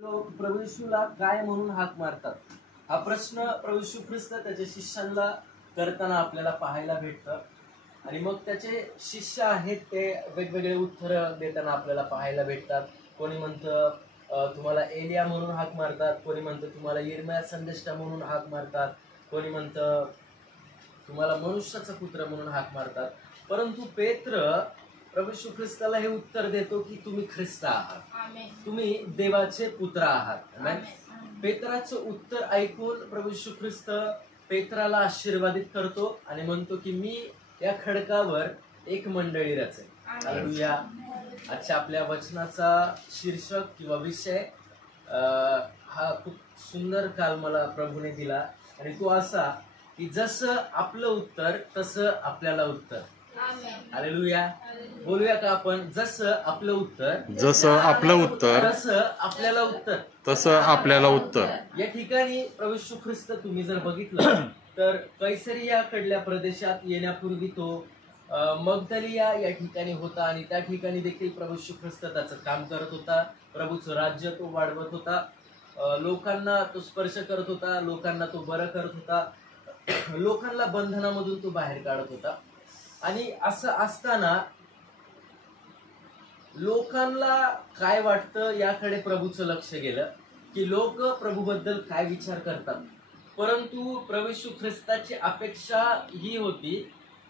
लोक प्रभू येशूला काय म्हणून हाक मारतात, हा प्रश्न प्रभू येशू ख्रिस्त त्याच्या शिष्यांना करताना आपल्याला पाहायला भेटतं. आणि मग त्याचे शिष्य आहेत ते वेगवेगळे उत्तर देताना आपल्याला पाहायला भेटतात. कोणी म्हणतं तुम्हाला एलिया म्हणून हाक मारतात, कोणी म्हणतं तुम्हाला यिर्मया संदेष्टा म्हणून हाक मारतात, कोणी म्हणतं तुम्हाला मनुष्याचा पुत्र म्हणून हाक मारतात. परंतु पेत्र प्रभू येशू ख्रिस्ताला हे उत्तर देतो की तुम्ही ख्रिस्त आहात, तुम्ही देवाचे पुत्र आहात. पेत्राचं उत्तर ऐकून प्रभू येशू ख्रिस्त पेत्राला आशीर्वादित करतो आणि म्हणतो की मी या खडकावर एक मंडळी रचेन. हालेलुया. आजच्या आपल्या वचनाचा शीर्षक किंवा विषय हा खूप सुंदर काल मला प्रभूने दिला आणि तो असा की जसं आपलं उत्तर तसं आपल्याला उत्तर. हालेलुया. बोलूया का आपण? जसं आपलं उत्तर जसं आपलं उत्तर तसं आपल्याला उत्तर. तसं आपल्याला उत्तर. या ठिकाणी प्रभू येशू ख्रिस्त तुम्ही जर बघितलं तर कैसरिया कडल्या प्रदेशात येण्यापूर्वी तो मगदलिया या ठिकाणी होता आणि त्या ठिकाणी देखील प्रभू येशू ख्रिस्त त्याचं काम करत होता. प्रभूचं राज्य तो वाढवत होता, लोकांना तो स्पर्श करत होता, लोकांना तो बरं करत होता, लोकांना बंधनामधून तो बाहेर काढत होता. आणि असं असताना लोकांना काय वाटतं याकडे प्रभूचं लक्ष गेलं की लोक प्रभूबद्दल काय विचार करतात. परंतु प्रभू येशू ख्रिस्ताची अपेक्षा ही होती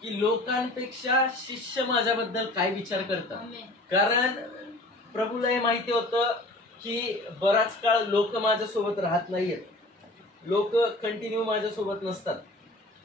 की लोकांपेक्षा शिष्य माझ्याबद्दल काय विचार करतात. कारण प्रभूला हे माहिती होतं की बराच काळ लोक माझ्यासोबत राहत नाहीयेत, लोक कंटिन्यू माझ्यासोबत नसतात.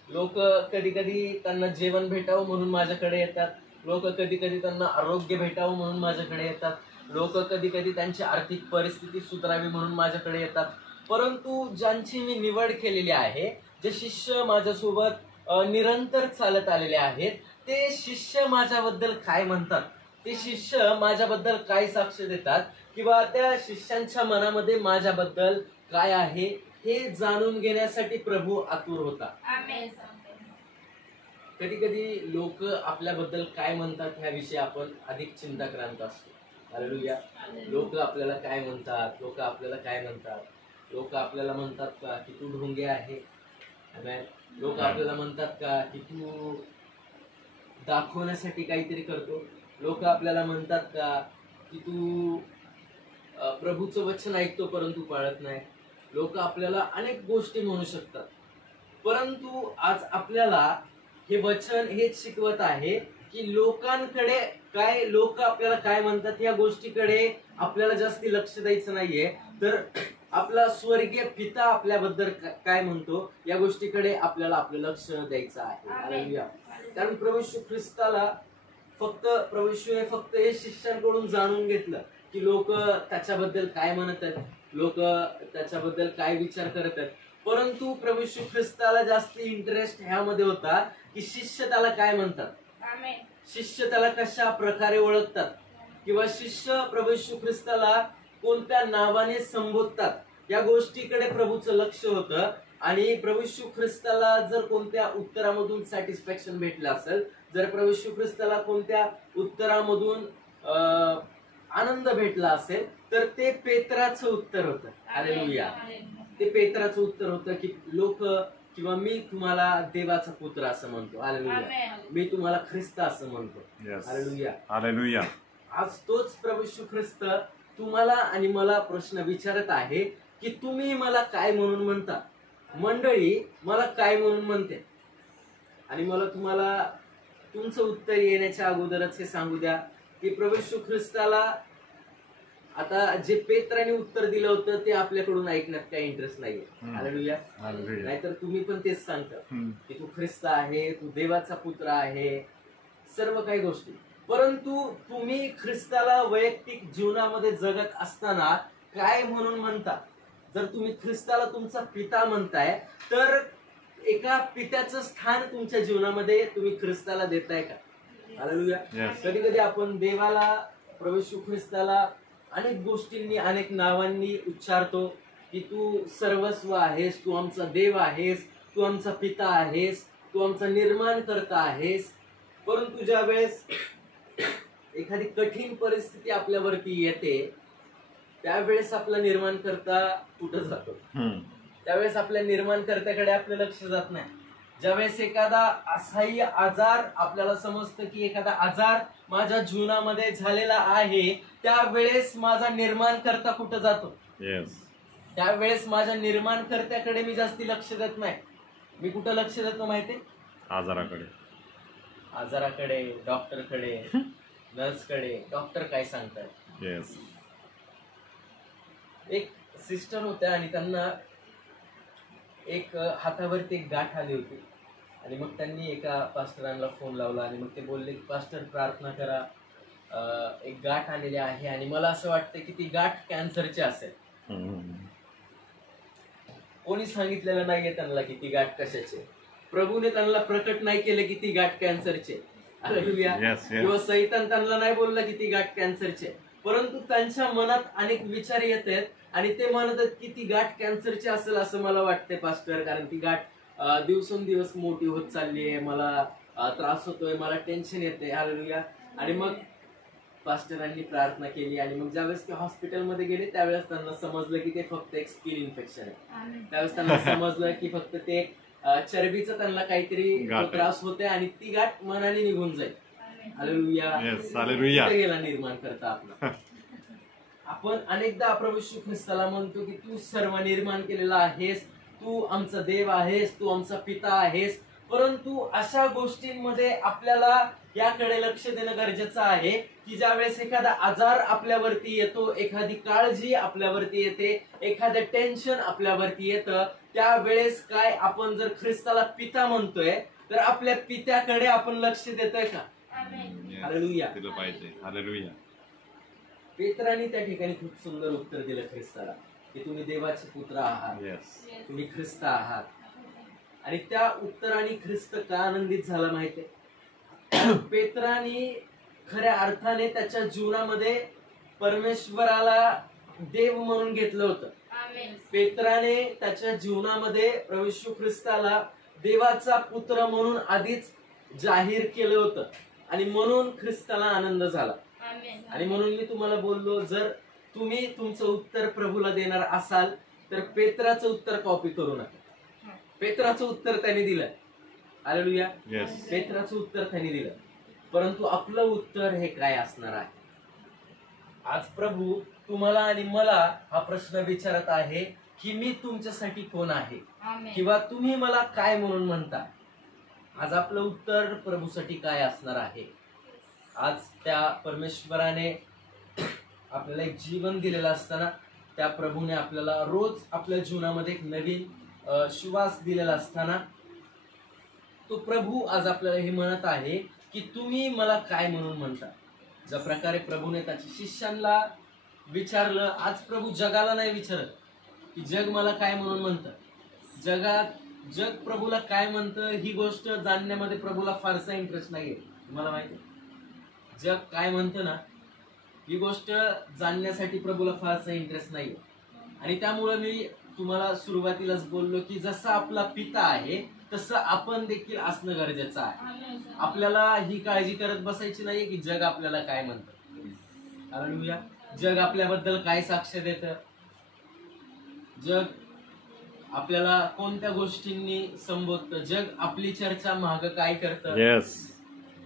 लोक कधी कधी त्यांना जेवण भेटावं म्हणून माझ्याकडे येतात, लोक कधी कधी त्यांना आरोग्य भेटावं म्हणून माझ्याकडे येतात, लोक कधी कधी त्यांची आर्थिक परिस्थिती सुधारावी म्हणून माझ्याकडे येतात. परंतु ज्यांची मी निवड केलेली आहे, जे शिष्य माझ्यासोबत निरंतर चालत आलेले आहेत, ते शिष्य माझ्याबद्दल काय म्हणतात, ते शिष्य माझ्याबद्दल काय साक्ष देतात किंवा त्या शिष्यांच्या मनामध्ये माझ्याबद्दल काय आहे हे जाणून घेण्यासाठी प्रभू आतुर होता. कधी कधी लोक आपल्याबद्दल काय म्हणतात ह्याविषयी आपण अधिक चिंताक्रांत असतो. हालेलुया. लोक आपल्याला काय म्हणतात, लोक आपल्याला काय म्हणतात. लोक आपल्याला म्हणतात का की तू ढोंगे आहे. लोक आपल्याला म्हणतात का की तू दाखवण्यासाठी काहीतरी करतो. लोक आपल्याला म्हणतात का की तू प्रभूचं वचन ऐकतो परंतु पाळत नाही. लोक आपल्याला अनेक गोष्टी म्हणू शकतात. परंतु आज आपल्याला हे वचन हेच शिकवत आहे की लोकांकडे काय, लोक आपल्याला काय म्हणतात या गोष्टीकडे आपल्याला जास्ती लक्ष द्यायचं नाहीये, तर आपला स्वर्गीय पिता आपल्याबद्दल काय म्हणतो या गोष्टीकडे आपल्याला आपलं लक्ष द्यायचं आहे. हालेलुया. कारण प्रभू येशू ख्रिस्ताला प्रभू येशूने फक्त हे शिष्यांकडून जाणून घेतलं की लोक त्याच्याबद्दल काय म्हणत आहेत, लोक त्याच्याबद्दल काय विचार करत आहेत. परंतु प्रभू येशू ख्रिस्ताला जास्त इंटरेस्ट ह्यामध्ये होता की शिष्य त्याला काय म्हणतात, शिष्य त्याला कशा प्रकारे ओळखतात किंवा शिष्य प्रभू येशू ख्रिस्ताला कोणत्या नावाने संबोधतात या गोष्टीकडे प्रभूचं लक्ष होतं. आणि प्रभू येशू ख्रिस्ताला जर कोणत्या उत्तरामधून सॅटिस्फॅक्शन भेटलं असेल, जर प्रभू येशू ख्रिस्ताला कोणत्या उत्तरामधून आनंद भेटला असेल, तर ते पेत्राचं उत्तर होतं. हालेलुया. ते पेत्राचं उत्तर होतं की लोक किंवा मी तुम्हाला देवाचा पुत्र असं म्हणतो. हालेलुया. मी तुम्हाला ख्रिस्त असं म्हणतो. हालेलुया. हालेलुया. आज तोच प्रभू येशू ख्रिस्त तुम्हाला आणि मला प्रश्न विचारत आहे की तुम्ही मला काय म्हणून म्हणता, मंडळी मला काय म्हणून म्हणते. आणि मला तुम्हाला तुमचं उत्तर येण्याच्या अगोदरच हे सांगू द्या की प्रभू येशू ख्रिस्ताला आता जे पेत्राने उत्तर दिलं होतं ते आपल्याकडून ऐकण्यात काही इंटरेस्ट नाहीये. हालेलुया. नाहीतर तुम्ही पण तेच सांगता की तू ख्रिस्त आहे, तू देवाचा पुत्र आहे, सर्व काही गोष्टी. परंतु तुम्ही ख्रिस्ताला वैयक्तिक जीवनामध्ये जगत असताना काय म्हणून म्हणता. जर तुम्ही ख्रिस्ताला तुमचा पिता म्हणताय तर एका पित्याचं स्थान तुमच्या जीवनामध्ये तुम्ही ख्रिस्ताला देताय का. हालेलुया. कधी कधी आपण देवाला, प्रभू येशू ख्रिस्ताला अनेक गोष्टींनी, अनेक नावांनी उच्चारतो की तू सर्वस्व आहेस, तू आमचा देव आहेस, तू आमचा पिता आहेस, तू आमचा निर्माणकर्ता आहेस. परंतु ज्या वेळेस एखादी कठीण परिस्थिती आपल्यावरती येते त्यावेळेस आपला निर्माणकर्ता कुठं जातो? त्यावेळेस आपल्या निर्माणकर्त्याकडे आपलं लक्ष जात नाही. ज्यावेळेस एखादा असह्य आजार आपल्याला समजतं की एखादा आजार माझ्या जीवनामध्ये झालेला आहे, त्यावेळेस माझा निर्माणकर्ता कुठं जातो? त्यावेळेस माझ्या निर्माणकर्त्याकडे मी जास्ती लक्ष देत नाही. मी कुठं लक्ष देतो माहितीये? आजाराकडे, डॉक्टरकडे, नर्सकडे. डॉक्टर काय सांगतात? एक सिस्टर होत्या आणि त्यांना एक हातावरती एक गाठ आली होती आणि मग त्यांनी एका पास्टरांना फोन लावला आणि मग ते बोलले की पास्टर प्रार्थना करा, एक गाठ आलेली आहे आणि मला असं वाटतं की ती गाठ कॅन्सरची असेल. कोणी सांगितलेलं नाहीये त्यांना की ती गाठ कशाची. प्रभूने त्यांना प्रकट नाही केलं की ती गाठ कॅन्सरची. किंवा सैतान त्यांना नाही बोलला की ती गाठ कॅन्सरची. परंतु त्यांच्या मनात अनेक विचार येत आहेत आणि ते म्हणतात की ती गाठ कॅन्सरची असेल असं मला वाटते पास्टर, कारण ती गाठ दिवसेंदिवस मोठी होत चालली आहे, मला त्रास होतोय, मला टेन्शन येते. हालेलुया. आणि मग पास्टरांनी प्रार्थना केली आणि मग ज्यावेळेस ते हॉस्पिटलमध्ये गेले त्यावेळेस त्यांना समजलं की ते फक्त एक स्किन इन्फेक्शन आहे. त्यावेळेस त्यांना समजलं की फक्त ते चरबीचा त्यांना काहीतरी त्रास होते आणि ती गाठ मनाने निघून जाईल. हालेलुया. गेला निर्माण करता आपला. आपण अनेकदा प्रभू येशू ख्रिस्ताला म्हणतो की तू सर्व निर्माण केलेला आहेस, तू आमचा देव आहेस, तू आमचा पिता आहेस. परंतु अशा गोष्टींमध्ये आपल्याला याकडे लक्ष देणं गरजेचं आहे की ज्यावेळेस एखादा आजार आपल्यावरती येतो, एखादी काळजी आपल्यावरती येते, एखादं टेन्शन आपल्यावरती येतं, त्यावेळेस काय आपण जर ख्रिस्ताला पिता म्हणतोय तर आपल्या पित्याकडे आपण लक्ष देतोय का? हालेलुया. पेत्राने त्या ठिकाणी खूप सुंदर उत्तर दिलं ख्रिस्ताला की तुम्ही देवाचे पुत्र आहात, तुम्ही ख्रिस्त आहात. आणि त्या उत्तराने ख्रिस्त का आनंदित झाला माहितीये? पेत्राने खऱ्या अर्थाने त्याच्या जीवनामध्ये परमेश्वराला देव म्हणून घेतलं होतं. पेत्राने त्याच्या जीवनामध्ये प्रभू येशू ख्रिस्ताला देवाचा पुत्र म्हणून आधीच जाहीर केलं होतं आणि म्हणून ख्रिस्ताला आनंद झाला. आणि म्हणून मी तुम्हाला बोललो, जर तुम्ही तुमचं उत्तर प्रभूला देणार असाल तर पेत्राचं उत्तर कॉपी करू नका. पेत्राचं उत्तर त्यांनी दिलं. हालेलुया. पेत्राचं उत्तर त्यांनी दिलं. परंतु आपलं उत्तर हे काय असणार आहे? आज प्रभू तुम्हाला आणि मला हा प्रश्न विचारत आहे की मी तुमच्यासाठी कोण आहे, किंवा तुम्ही मला काय म्हणून म्हणता. आज आपलं उत्तर प्रभूसाठी काय असणार आहे? आज त्या परमेश्वराने आपल्याला एक जीवन दिलेलं असताना त्या प्रभूने आपल्याला रोज आपल्या जीवनामध्ये एक नवीन श्वास दिलेला असताना तो प्रभू आज आपल्याला हे म्हणत आहे की तुम्ही मला काय म्हणून म्हणता. ज्या प्रकारे प्रभूने त्याच्या शिष्यांना विचारलं, आज प्रभू जगाला नाही विचारत की जग मला काय म्हणून म्हणतं. जग प्रभूला काय म्हणतं ही गोष्ट जाणण्यामध्ये प्रभूला फारसा इंटरेस्ट नाहीये. तुम्हाला माहिती जग काय म्हणतं ना, ही गोष्ट जाणण्यासाठी प्रभूला फारसा इंटरेस्ट नाहीये. आणि त्यामुळे मी तुम्हाला सुरुवातीलाच बोललो की जसं आपला पिता आहे तसं आपण देखील असणं गरजेचं आहे. आपल्याला ही काळजी करत बसायची नाहीये की जग आपल्याला काय म्हणतं. हालेलुया. जग आपल्याबद्दल काय साक्ष देतं, जग आपल्याला कोणत्या गोष्टींनी संबोधतं, जग आपली चर्चा माग काय करतं,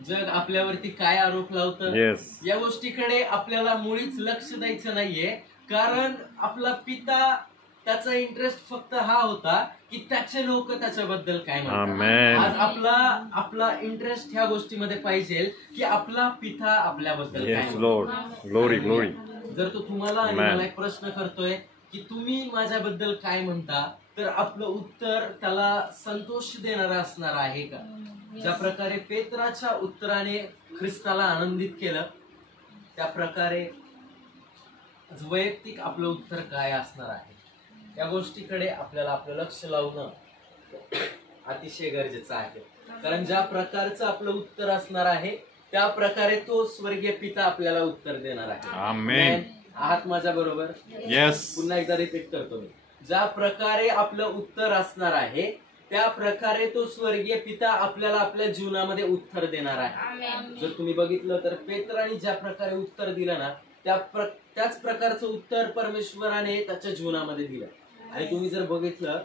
जग आपल्यावरती काय आरोप लावतं, या गोष्टीकडे आपल्याला मुळीच लक्ष द्यायचं नाहीये. कारण आपला पिता त्याचा इंटरेस्ट फक्त हा होता की त्याचे लोक त्याच्याबद्दल काय म्हणतात. आज आपला इंटरेस्ट ह्या गोष्टीमध्ये पाहिजे की आपला पिता आपल्याबद्दल काय म्हणतो. जर तो तुम्हाला आणि मला एक प्रश्न करतोय की तुम्ही माझ्याबद्दल काय म्हणता, तर आपलं उत्तर त्याला संतोष देणारं असणार आहे का? ज्या प्रकारे पेत्राच्या उत्तराने ख्रिस्ताला आनंदित केलं, त्या प्रकारे वैयक्तिक आपलं उत्तर काय असणार आहे या गोष्टीकडे आपल्याला आपलं लक्ष लावणं अतिशय गरजेचं आहे. कारण ज्या प्रकारचं आपलं उत्तर असणार आहे त्या प्रकारे तो स्वर्गीय पिता आपल्याला उत्तर देणार आहे. आमेन. आहात माझ्या बरोबर? पुन्हा एकदा रिपीट करतो मी. ज्या प्रकारे आपलं उत्तर असणार आहे त्या प्रकारे तो स्वर्गीय पिता आपल्याला आपल्या जीवनामध्ये उत्तर देणार आहे. जर तुम्ही बघितलं तर पेत्राने ज्या प्रकारे उत्तर दिलं ना त्याच प्रकारचं उत्तर परमेश्वराने त्याच्या जीवनामध्ये दिलं. आणि तुम्ही जर बघितलं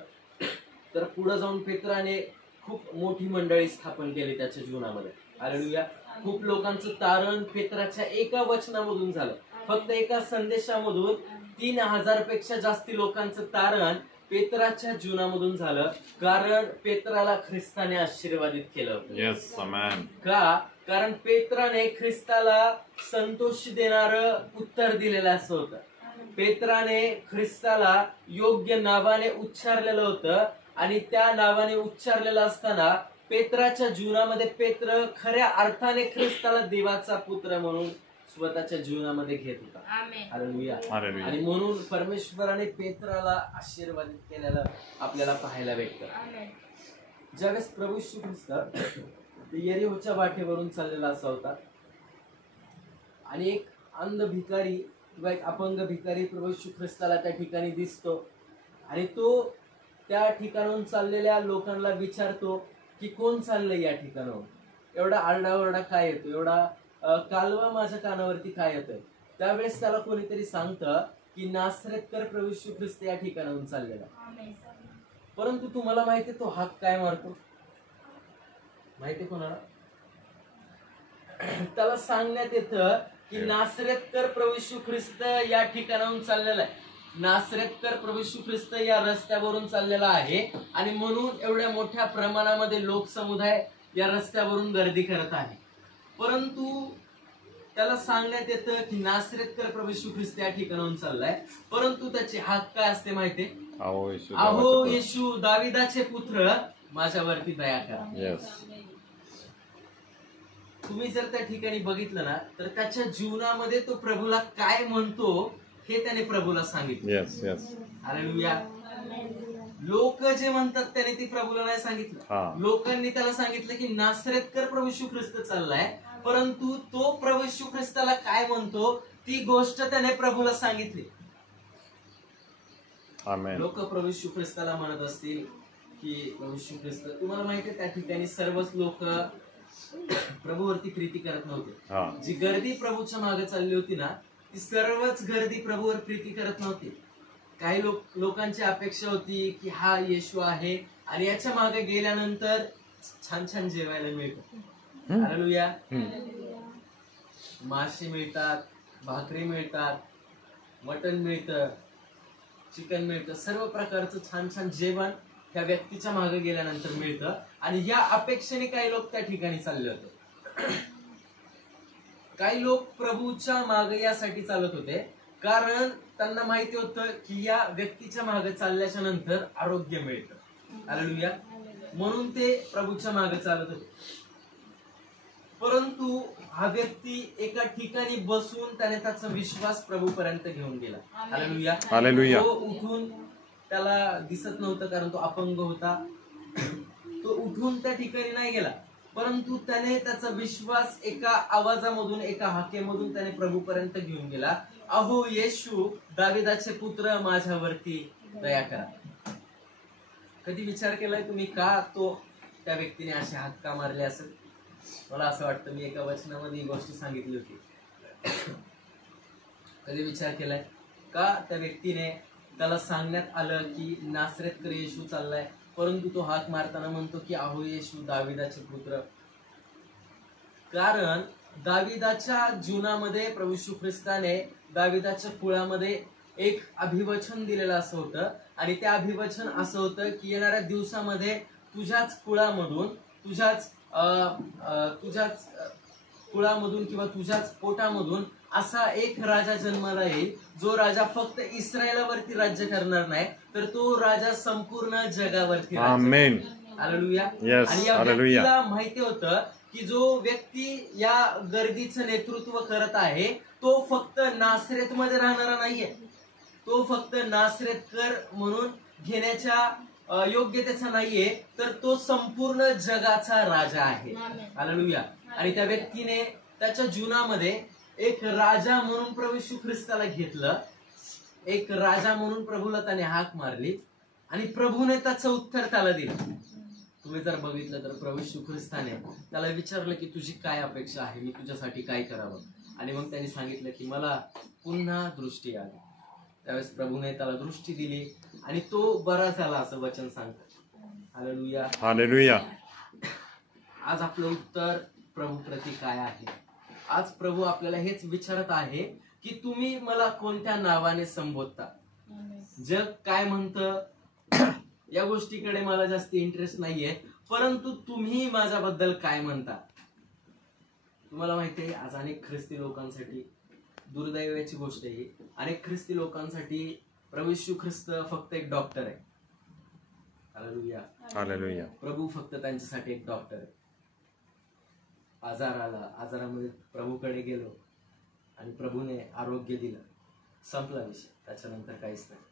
तर पुढे जाऊन पेत्राने खूप मोठी मंडळी स्थापन केली त्याच्या जीवनामध्ये. हालेलुया. खूप लोकांचं तारण पेत्राच्या एका वचनामधून झालं. फक्त एका संदेशामधून 3000 पेक्षा जास्ती लोकांचं तारण पेत्राच्या जीवनामधून झालं, कारण पेत्राला ख्रिस्ताने आशीर्वादित केलं होतं. येस आमेन. कारण पेत्राने ख्रिस्ताला संतोष देणारं उत्तर दिलेलं असं होतं. पेत्राने ख्रिस्ताला योग्य नावाने उच्चारलेलं होतं आणि त्या नावाने उच्चारलेलं असताना पेत्राच्या जीवनामध्ये पेत्र खऱ्या अर्थाने ख्रिस्ताला देवाचा पुत्र म्हणून स्वतःच्या जीवनामध्ये घेत होता. हालेलुया. आणि म्हणून परमेश्वराने पेत्राला आशीर्वादित केलेलं आपल्याला पाहायला भेटतं. ज्यावेळेस प्रभू येशू ख्रिस्त यरीहोच्या वाटेवरून चाललेला असा होता आणि एक अंध भिकारी किंवा एक अपंग भिकारी प्रभू येशू ख्रिस्ताला त्या ठिकाणी दिसतो आणि तो त्या ठिकाणाहून चाललेल्या लोकांना विचारतो की कोण चाललंय या ठिकाणाहून, एवढा आरडाओरडा काय येतो, एवढा कालवा माझ्या कानावरती काय येतोय. त्यावेळेस त्याला कोणीतरी सांगतं की नासरेतकर प्रभू येशू ख्रिस्त या ठिकाणाहून चाललेला. परंतु तुम्हाला माहितीये तो हाक काय मारतो, माहितीये कोणाला? त्याला सांगण्यात येतं की नासरेतकर प्रभू येशू ख्रिस्त या ठिकाणाहून चाललेला आहे. नासरेतकर प्रभू येशू ख्रिस्त या रस्त्यावरून चाललेला आहे आणि म्हणून एवढ्या मोठ्या प्रमाणामध्ये लोकसमुदाय या रस्त्यावरून गर्दी करत आहे. परंतु त्याला सांगण्यात येतं की नासरेतकर प्रभू येशू ख्रिस्त या ठिकाणाहून चाललाय, परंतु त्याची हाक काय असते माहितीये? अहो येशू दाविदाचे पुत्र माझ्यावरती दया करा. तुम्ही जर त्या ठिकाणी बघितलं ना तर त्याच्या जीवनामध्ये तो प्रभूला काय म्हणतो हे त्याने प्रभूला सांगितलं. हालेलुया. लोक जे म्हणतात त्याने ती प्रभूला नाही सांगितलं. लोकांनी त्याला सांगितलं की नासरेतकर प्रभू येशू ख्रिस्त चाललाय, परंतु तो प्रभू येशू ख्रिस्ताला काय म्हणतो ती गोष्ट त्याने प्रभूला सांगितली. लोक प्रभू येशू ख्रिस्ताला म्हणत असतील की प्रभू येशू ख्रिस्त, तुम्हाला माहिती आहे त्या ठिकाणी सर्वच लोक प्रभूवरती प्रीती करत नव्हते. जी गर्दी प्रभूच्या मागे चालली होती ना ती सर्वच गर्दी प्रभूवर प्रीती करत नव्हती. काही लोकांची अपेक्षा होती की हा येशू आहे आणि याच्या मागे गेल्यानंतर छान छान जेवायला मिळतं. हालेलुया. मासे मिळतात, भाकरी मिळतात, मटण मिळतं, चिकन मिळतं, सर्व प्रकारचं छान छान जेवण त्या व्यक्तीच्या मागे गेल्यानंतर मिळतं आणि या अपेक्षेने काही लोक त्या ठिकाणी चालले होते. काही लोक प्रभूच्या मागे यासाठी चालत होते कारण त्यांना माहिती होतं की या व्यक्तीच्या मागे चालल्याच्या नंतर आरोग्य मिळतं. हालेलुया. म्हणून ते प्रभूच्या मागे चालत होते. परंतु हा व्यक्ती एका ठिकाणी बसून त्याने त्याचा विश्वास प्रभूपर्यंत घेऊन गेला. हालेलुया. हालेलुया. तो उठून, त्याला दिसत नव्हतं कारण तो अपंग होता, तो उठून त्या ठिकाणी नाही गेला, परंतु त्याने त्याचा विश्वास एका आवाजामधून, एका हाकेमधून त्याने प्रभूपर्यंत घेऊन गेला. अहो येशू दाविदाचे पुत्र माझ्यावरती दया करा. कधी विचार केलाय तुम्ही का तो त्या व्यक्तीने असे हाका मारले असेल? मला असं वाटतं मी एका वचनामध्ये ही गोष्ट सांगितली होती. कधी विचार केलाय का त्या व्यक्तीने, त्याला सांगण्यात आलं की नासरेतकर येशू चाललाय, परंतु तो हाक मारताना म्हणतो की अहो येशू दाविदाचे पुत्र? कारण दाविदाच्या जीवनामध्ये प्रभू येशू ख्रिस्ताने दाविदाच्या कुळामध्ये एक अभिवचन दिलेलं असं होतं आणि त्या अभिवचन असं होतं की येणाऱ्या दिवसामध्ये तुझ्याच कुळामधून, तुझ्याच कुळामधून किंवा तुझ्याच पोटामधून असा एक राजा जन्माला येईल जो राजा फक्त इस्रायलावरती राज्य करणार नाही तर तो राजा संपूर्ण जगावरती. आमेन. हालेलुया. Yes, आणि या हालेलुया. व्यक्तीला माहिती होतं की जो व्यक्ती या गर्दीचं नेतृत्व करत आहे तो फक्त नासरेतमध्ये राहणारा नाहीये, तो फक्त नासरेतकर म्हणून घेण्याच्या योग्यतेचा नाहीये, तर तो संपूर्ण जगाचा राजा आहे. हालेलुया. आणि त्या व्यक्तीने त्याच्या जीवनामध्ये एक राजा म्हणून प्रभू येशू ख्रिस्ताला घेतलं, एक राजा म्हणून प्रभूला त्याने हाक मारली आणि प्रभूने त्याचं उत्तर त्याला दिलं. तुम्ही जर बघितलं तर प्रभू येशू ख्रिस्ताने त्याला विचारलं की तुझी काय अपेक्षा आहे, मी तुझ्यासाठी काय करावं? आणि मग त्यांनी सांगितलं की मला पुन्हा दृष्टी आली. त्यावेळेस प्रभूने त्याला दृष्टी दिली आणि तो बरा झाला असं वचन सांगतात. हालेलुया. हालेलुया. आज आपलं उत्तर प्रभू प्रती काय आहे? आज प्रभू आपल्याला हेच विचारत आहे की तुम्ही मला कोणत्या नावाने संबोधता? जग काय म्हणतं या गोष्टीकडे मला जास्त इंटरेस्ट नाहीये, परंतु तुम्ही माझ्याबद्दल काय म्हणता? तुम्हाला माहिती आहे आज अनेक ख्रिस्ती लोकांसाठी दुर्दैवाची गोष्ट आहे, अनेक ख्रिस्ती लोकांसाठी प्रभू येशू ख्रिस्त फक्त एक डॉक्टर आहे. हालेलुया. हालेलुया. प्रभू फक्त त्यांच्यासाठी एक डॉक्टर आहे. आजार आला, आजारामध्ये प्रभूकडे गेलो आणि प्रभूने आरोग्य दिलं, संपला विषय. त्याच्यानंतर काहीच नाही.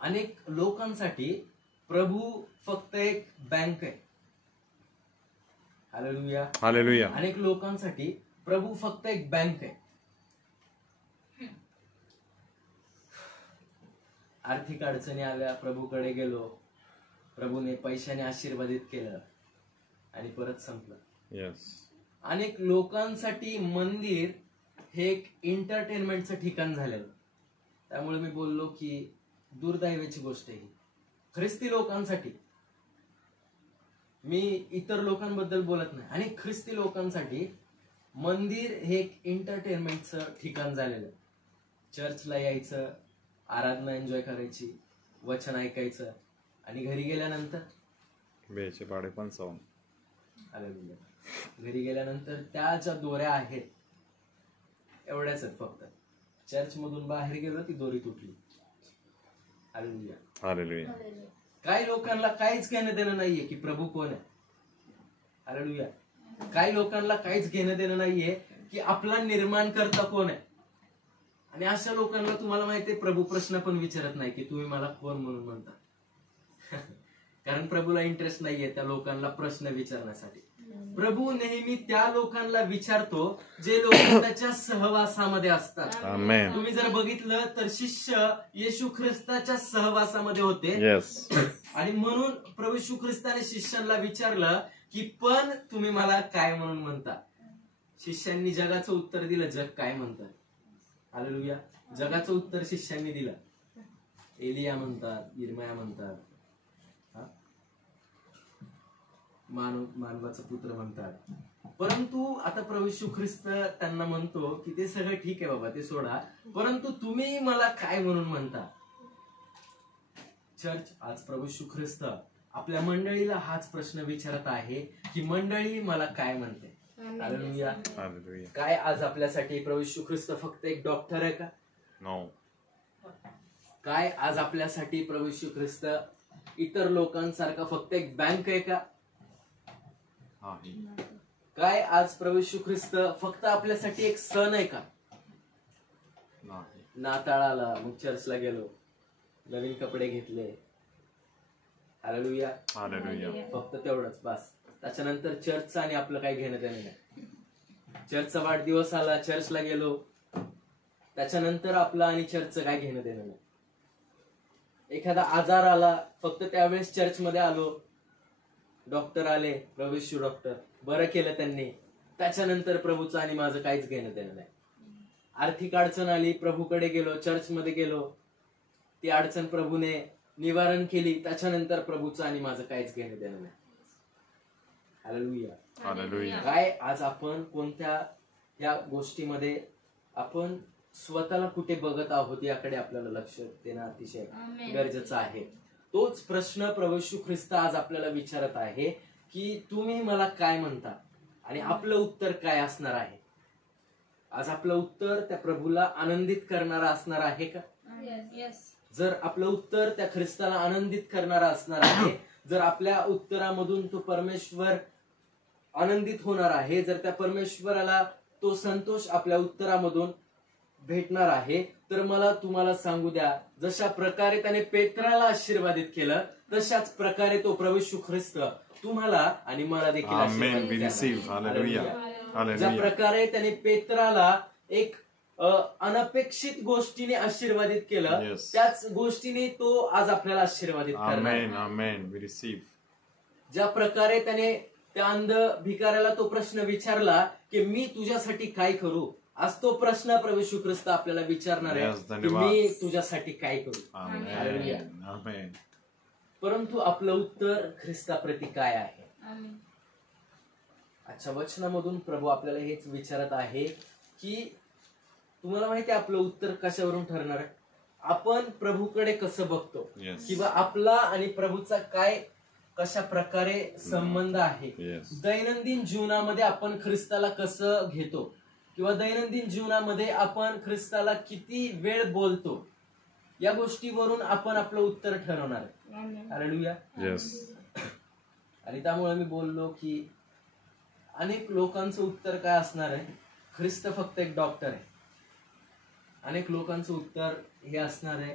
अनेक लोकांसाठी प्रभू फक्त एक बँक आहे. हालेलुया. हालेलुया. अनेक लोकांसाठी प्रभू फक्त एक बँक आहे. आर्थिक अडचणी आल्या, प्रभूकडे गेलो, प्रभूने पैशाने आशीर्वादित केलं आणि परत संपलं. येस. अनेक लोकांसाठी मंदिर हे एक एंटरटेनमेंटचं ठिकाण झालेलं. त्यामुळे मी बोललो की दुर्दैवाची गोष्ट आहे ख्रिस्ती लोकांसाठी. मी इतर लोकांबद्दल बोलत नाही. आणि ख्रिस्ती लोकांसाठी मंदिर हे एक एंटरटेनमेंटचं ठिकाण झालेलं. चर्चला यायचं, आराधना एन्जॉय करायची, वचन ऐकायचं आणि घरी गेल्यानंतर बेचे पाडे 55. हालेलुया. घरी गेल्यानंतर त्या ज्या दोऱ्या आहेत एवढ्याच आहेत फक्त. चर्च मधून बाहेर गेलो ती दोरी तुटली. हालेलुया. हालेलुया. काही लोकांना काहीच घेणं देणं नाहीये की प्रभू कोण आहे. हालेलुया. काही लोकांना काहीच घेणं देणं नाहीये की आपला निर्माण करता कोण आहे. आणि अशा लोकांना तुम्हाला माहितीये प्रभू प्रश्न पण विचारत नाही की तुम्ही मला कोण म्हणून म्हणता. कारण प्रभूला इंटरेस्ट नाहीये त्या लोकांना प्रश्न विचारण्यासाठी. प्रभू नेहमी त्या लोकांना विचारतो जे लोक त्याच्या सहवासामध्ये असतात. आमेन. तुम्ही जर बघितलं तर शिष्य येशू ख्रिस्ताच्या सहवासामध्ये होते. येस. आणि म्हणून प्रभू येशू ख्रिस्ताने शिष्यांना विचारलं की पण तुम्ही मला काय म्हणून म्हणता. शिष्यांनी जगाचं उत्तर दिलं, जग काय म्हणतात. हालेलुया. जगाचं उत्तर शिष्यांनी दिलं. एलिया म्हणतात, इर्मया म्हणतात, मानवाचा पुत्र म्हणतात. परंतु आता प्रभू येशू ख्रिस्त त्यांना म्हणतो की ते सगळं ठीक आहे बाबा, ते सोडा, परंतु तुम्ही मला काय म्हणून म्हणता. चर्च आज प्रभू येशू ख्रिस्त आपल्या मंडळीला हाच प्रश्न विचारत आहे की मंडळी मला काय म्हणते. हालेलुया. हालेलुया. काय आज आपल्यासाठी प्रभू येशू ख्रिस्त फक्त एक डॉक्टर आहे का? नो. काय आज आपल्यासाठी प्रभू येशू ख्रिस्त इतर लोकांसारखा फक्त एक बँक आहे का? काय आज प्रभू येशू ख्रिस्त फक्त आपल्यासाठी एक सण आहे का? नाताळाला मग चर्चला गेलो, नवीन कपडे घेतले, हालेलुया, हालेलुया. फक्त तेवढंच बस. त्याच्यानंतर चर्चचं आणि आपलं काही घेणं देणं नाही. चर्चचा वाढदिवस आला, चर्चला गेलो, त्याच्यानंतर आपलं आणि चर्चचं काय घेणं देणं नाही. एखादा आजार आला, फक्त त्यावेळेस चर्चमध्ये आलो, डॉक्टर आले, प्रभू येशू डॉक्टर, बरं केलं त्यांनी, त्याच्यानंतर प्रभूचं आणि माझं काहीच घेणं देणं नाही. आर्थिक अडचण आली, प्रभूकडे गेलो, चर्चमध्ये गेलो, ती अडचण प्रभूने निवारण केली, त्याच्यानंतर प्रभूचं आणि माझं काहीच घेणं देणं नाही. हालेलुया. हालेलुया. काय आज आपण कोणत्या या गोष्टीमध्ये आपण स्वतःला कुठे बघत आहोत याकडे आपल्याला लक्ष देणं अतिशय गरजेचं आहे. तोच प्रश्न प्रभू येशू ख्रिस्त आज आपल्याला विचारत आहे की तुम्ही मला काय म्हणता. आणि आपलं उत्तर काय असणार आहे. आज आपलं उत्तर त्या प्रभूला आनंदित करणारा असणार आहे का? जर आपलं उत्तर त्या ख्रिस्ताला आनंदित करणारा असणार आहे, जर आपल्या उत्तरामधून तो परमेश्वर आनंदित होणार आहे, जर त्या परमेश्वराला तो संतोष आपल्या उत्तरामधून भेटणार आहे, तर मला तुम्हाला सांगू द्या, जशा प्रकारे त्याने पेत्राला आशीर्वादित केलं तशाच प्रकारे तो प्रभू येशू ख्रिस्त तुम्हाला आणि मला देखील आमेन. We receive. हालेलुया. ज्या हालेलुया. प्रकारे त्याने पेत्राला एक अनपेक्षित गोष्टीने आशीर्वादित केलं, Yes. त्याच गोष्टीने तो आज आपल्याला आशीर्वादित करणार. आमेन. आमेन. We receive. ज्या प्रकारे त्याने त्या अंध भिकाऱ्याला तो प्रश्न विचारला की मी तुझ्यासाठी काय करू, आज तो प्रश्न प्रभू येशू ख्रिस्त आपल्याला विचारणार आहे Yes, की धन्यवाद. मी तुझ्यासाठी काय करू. Amen. Amen. परंतु आपलं उत्तर ख्रिस्ताप्रती काय आहे. आमेन. अच्छा, वचनामधून प्रभू आपल्याला हेच विचारत आहे की तुम्हाला माहिती आहे आपलं उत्तर कशावरून ठरणार आहे. आपण प्रभूकडे कसं बघतो Yes. किंवा आपला आणि प्रभूचा काय कशा प्रकारे संबंध आहे. Yes. दैनंदिन जीवनामध्ये आपण ख्रिस्ताला कसं घेतो किंवा दैनंदिन जीवनामध्ये आपण ख्रिस्ताला किती वेळ बोलतो, या गोष्टीवरून आपण आपलं उत्तर ठरवणार आहे. आमेन. हालेलुया. Yes. आणि त्यामुळे मी बोललो की अनेक लोकांचं उत्तर काय असणार आहे, ख्रिस्त फक्त एक डॉक्टर आहे. अनेक लोकांचं उत्तर हे असणार आहे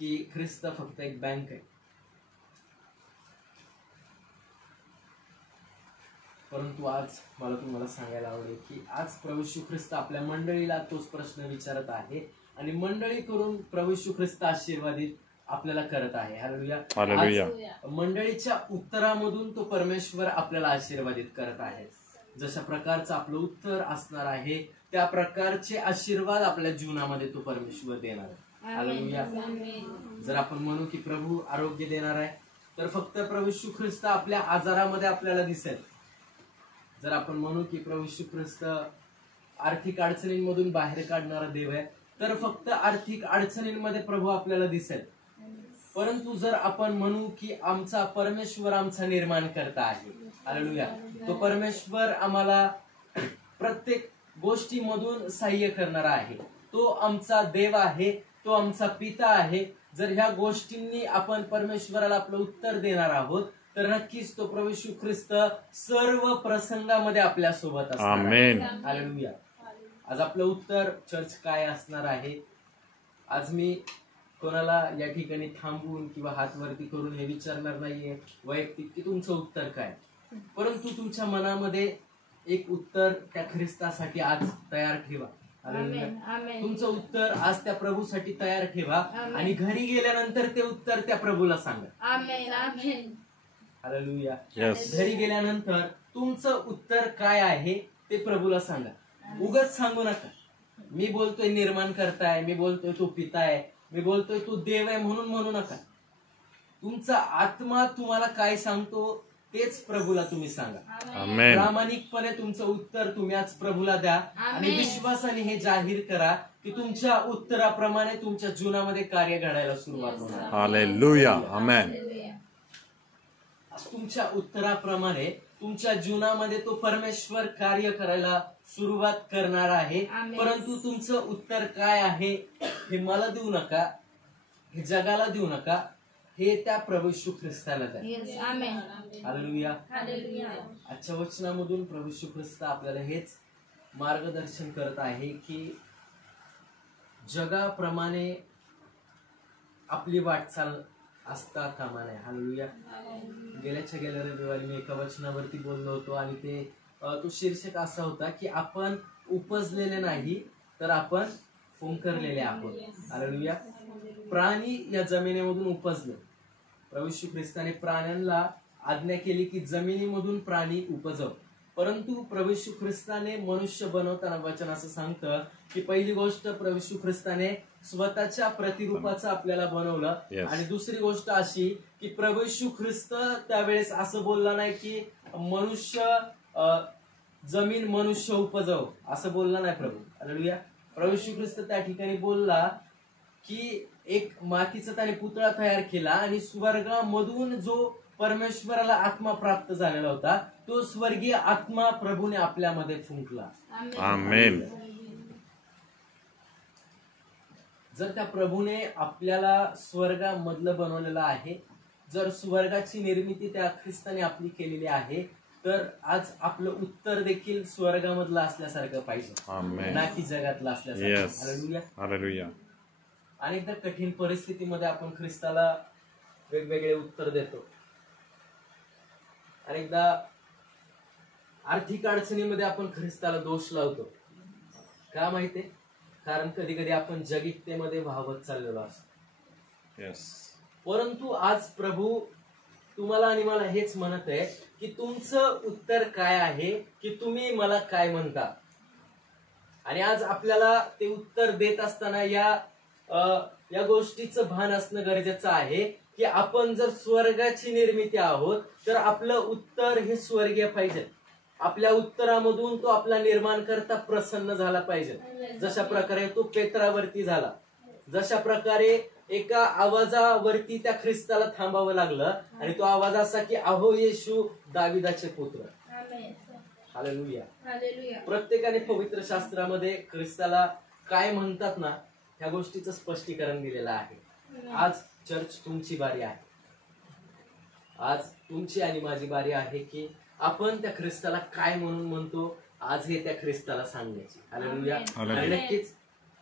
की ख्रिस्त फक्त एक बँक आहे. परंतु आज मला तुम्हाला सांगायला आवडेल की आज प्रभू येशू ख्रिस्त आपल्या मंडळीला तोच प्रश्न विचारत आहे आणि मंडळी करून प्रभू येशू ख्रिस्त आशीर्वादित आपल्याला करत आहे. हालेलुया. Hallelujah. आज मंडळीच्या उत्तरामधून तो परमेश्वर आपल्याला आशीर्वादित करत आहे. जशा प्रकारचं आपलं उत्तर असणार आहे त्या प्रकारचे आशीर्वाद आपल्या जीवनामध्ये तो परमेश्वर देणार आहे. हालेलुया. आमेन. जर आपण म्हणू की प्रभू आरोग्य देणार आहे तर फक्त प्रभू येशू ख्रिस्त आपल्या आजारामध्ये आपल्याला दिसेल. जर आपण म्हणू की प्रभू येशू ख्रिस्त आर्थिक अडचणींमधून बाहेर काढणारा देव आहे तर फक्त आर्थिक अडचणींमध्ये प्रभू आपल्याला दिसेल. परंतु जर आपण म्हणू की आमचा परमेश्वर आमचा निर्माण करता आहे, हालेलुया, तो परमेश्वर आम्हाला प्रत्येक गोष्टीमधून सहाय्य करणारा आहे, तो आमचा देव आहे, तो आमचा पिता आहे. जर ह्या गोष्टींनी आपण परमेश्वराला आपलं उत्तर देणार आहोत तर नक्कीच तो प्रभू येशू ख्रिस्त सर्व प्रसंगामध्ये आपल्या सोबत असणार आहे. Amen. हालेलुया. आज आपलं उत्तर चर्च काय असणार आहे. आज मी कोणाला या ठिकाणी थांबून किंवा हात वरती करून हे विचारणार नाहीये वैयक्तिक की तुमचं उत्तर काय, परंतु तुमच्या मनामध्ये एक उत्तर त्या ख्रिस्तासाठी आज तयार ठेवा. हालेलुया. आमेन. आमेन. तुमचं उत्तर आज त्या प्रभूसाठी तयार ठेवा आमेन. आणि घरी गेल्यानंतर ते उत्तर त्या प्रभूला सांगा. आमेन. आमेन. हालेलुया. Yes. घरी गेल्यानंतर तुमचं उत्तर काय आहे ते प्रभूला सांगा. उगाच सांगू नका मी बोलतोय निर्माण करताय, मी बोलतोय तो पिता आहे, मी बोलतोय तो देव आहे म्हणून म्हणू नका. तुमचा आत्मा तुम्हाला काय सांगतो तेच प्रभूला तुम्ही सांगा. Amen. प्रामाणिकपणे तुमचं उत्तर तुम्ही आज प्रभूला द्या आणि आमेन. विश्वासाने हे जाहीर करा की तुमच्या उत्तराप्रमाणे तुमच्या जीवनामध्ये कार्य घडायला सुरुवात होणार. Hallelujah. Amen. आज तुमच्या उत्तराप्रमाणे तुमच्या जीवनामध्ये तो परमेश्वर कार्य करायला सुरुवात करणार आहे. आमेन. परंतु तुमचं उत्तर काय आहे हे मला देऊ नका, हे जगाला देऊ नका, हे त्या प्रभू येशू ख्रिस्ताला द्या. Yes. आमेन. हालेलुया. हालेलुया. आजच्या वचनामधून प्रभू येशू ख्रिस्त आपल्याला हेच मार्गदर्शन करत आहे की जगाप्रमाणे आपली वाटचाल असता कामा नये. हालेलुया. गेल्या रविवारी मी एका वचनावरती बोललो होतो आणि ते तो शीर्षक असा होता की आपण उपजलेले नाही तर आपण फुंकरलेले आहोत. हालेलुया. प्राणी या जमिनीमधून उपजले. प्रभू येशू ख्रिस्ताने प्राण्यांना आज्ञा केली की जमिनीमधून प्राणी उपजव. परंतु प्रभू येशू ख्रिस्ताने मनुष्य बनवताना वचन असं सांगतं की पहिली गोष्ट प्रभू येशू ख्रिस्ताने स्वतःच्या प्रतिरूपाचं आपल्याला बनवलं. Yes. आणि दुसरी गोष्ट अशी की प्रभू येशू ख्रिस्त त्यावेळेस असं बोलला नाही की मनुष्य जमीन मनुष्य उपजव, असं बोलला नाही प्रभू. हालेलुया. प्रभू येशू ख्रिस्त त्या ठिकाणी बोलला की एक मातीचा त्याने पुतळा तयार केला आणि स्वर्गामधून जो परमेश्वराला आत्मा प्राप्त झालेला होता तो स्वर्गीय आत्मा प्रभूने आपल्यामध्ये फुंकला. Amen. जर त्या प्रभूने आपल्याला स्वर्गामधलं बनवलेलं आहे, जर स्वर्गाची निर्मिती त्या ख्रिस्ताने आपली केलेली आहे तर आज आपलं उत्तर देखील स्वर्गामधलं असल्यासारखं पाहिजे, Amen. ना की जगातलं असल्यासारखं. Yes. हालेलुया. Hallelujah. अनेकदा कठीण परिस्थितीमध्ये आपण ख्रिस्ताला वेगवेगळे उत्तर देतो. अनेकदा आर्थिक अडचणीमध्ये आपण ख्रिस्ताला दोष लावतो. का माहितीये? कारण कधी कधी आपण जगिकतेमध्ये वाहवत चाललेलो असतो. Yes. परंतु आज प्रभू तुम्हाला आणि मला हेच म्हणत आहे की तुमचं उत्तर काय आहे, की तुम्ही मला काय म्हणता. आणि आज आपल्याला ते उत्तर देत असताना या गोष्टीचं भान असणं गरजेचं आहे की आपण जर स्वर्गाची निर्मिती आहोत तर आपलं उत्तर हे स्वर्गीय पाहिजे. आपल्या उत्तरामधून तो आपला निर्माण करता प्रसन्न झाला पाहिजे. जशा प्रकारे तो पेत्रावरती झाला, जशा प्रकारे एका आवाजावरती त्या ख्रिस्ताला थांबावं लागलं आणि तो आवाज असा की अहो येशू दाविदाचे पुत्र. आमेन. हालेलुया. हालेलुया. प्रत्येकाने पवित्र शास्त्रामध्ये ख्रिस्ताला काय म्हणतात ना ह्या गोष्टीचं स्पष्टीकरण दिलेलं आहे. आज चर्च तुमची बारी आहे. आज तुमची आणि माझी बारी आहे की आपण त्या ख्रिस्ताला काय म्हणून म्हणतो आज हे त्या ख्रिस्ताला सांगण्याची. हालेलुया. आमेन. आणि नक्कीच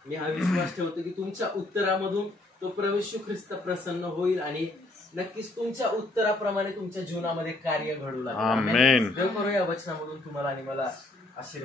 मी हा विश्वास ठेवतो की तुमच्या उत्तरामधून तो प्रभू येशू ख्रिस्त प्रसन्न होईल आणि नक्कीच तुमच्या उत्तराप्रमाणे तुमच्या जीवनामध्ये कार्य घडू लागेल. आमेन. देव करो या वचनामधून तुम्हाला आणि मला आशीर्वाद